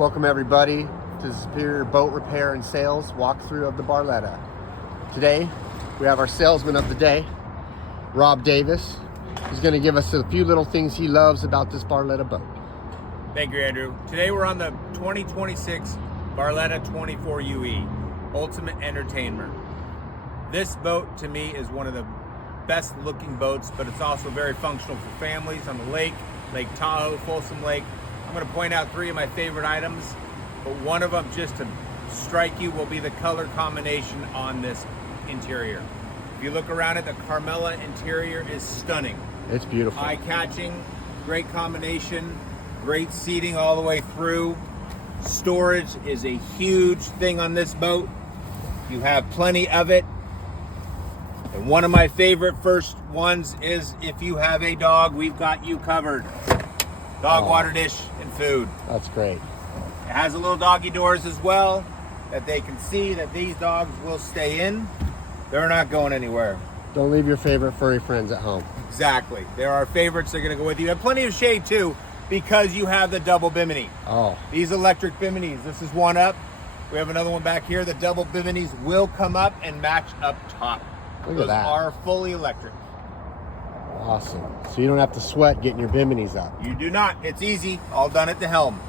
Welcome everybody to the Superior Boat Repair and Sales walkthrough of the Barletta. Today we have our salesman of the day, Rob Davis. He's going to give us a few little things he loves about this Barletta boat. Thank you, Andrew. Today we're on the 2026 Barletta 24 UE Ultimate Entertainer. This boat to me is one of the best looking boats, but it's also very functional for families on the lake, Lake Tahoe, Folsom Lake. I'm going to point out three of my favorite items, but one of them, just to strike you, will be the color combination on this interior. If you look around it, the Carmela interior is stunning. It's beautiful. Eye-catching, great combination, great seating all the way through. Storage is a huge thing on this boat. You have plenty of it. And one of my favorite first ones is if you have a dog, we've got you covered. Dog water dish and food. That's great. It has a little doggy doors as well that they can see that these dogs will stay in. They're not going anywhere. Don't leave your favorite furry friends at home. Exactly. They're our favorites. They're going to go with you. You have plenty of shade too because you have the double bimini. Oh. These electric biminis. This is one up. We have another one back here. The double biminis will come up and match up top. Look Those at that. are fully electric. Awesome. So you don't have to sweat getting your biminis up. You do not. It's easy. All done at the helm.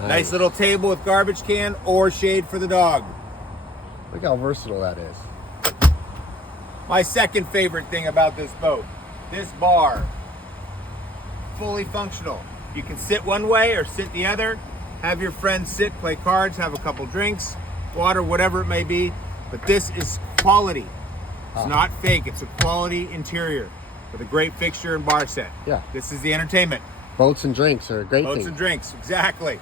Nice little table with garbage can or shade for the dog. Look how versatile that is. My second favorite thing about this boat, this bar, fully functional. You can sit one way or sit the other, have your friends sit, play cards, have a couple drinks, water, whatever it may be, but this is quality. It's not fake, it's a quality interior with a great fixture and bar set. Yeah. This is the entertainment. Boats and drinks are a great Boats thing. and drinks, exactly.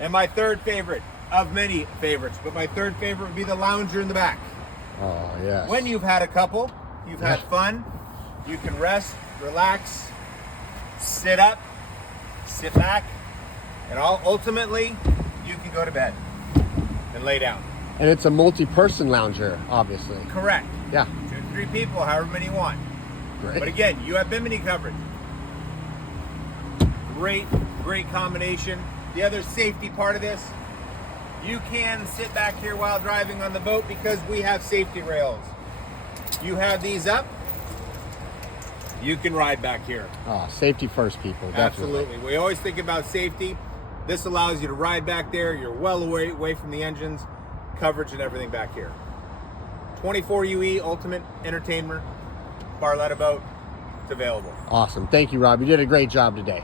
And my third favorite, of many favorites, but my third favorite would be the lounger in the back. Oh, yes. When you've had a couple, you've had fun, you can rest, relax, sit up, sit back, and ultimately, you can go to bed and lay down. And it's a multi-person lounger, obviously. Correct. Yeah. 2 to 3 people, however many you want. Great. But again, you have bimini coverage. Great combination. The other safety part of this, you can sit back here while driving on the boat because we have safety rails. You have these up, you can ride back here. Oh, safety first, people. Definitely. Absolutely. We always think about safety. This allows you to ride back there. You're well away from the engines, coverage and everything back here. 24 UE Ultimate Entertainer Barletta boat. It's available. Awesome. Thank you, Rob. You did a great job today.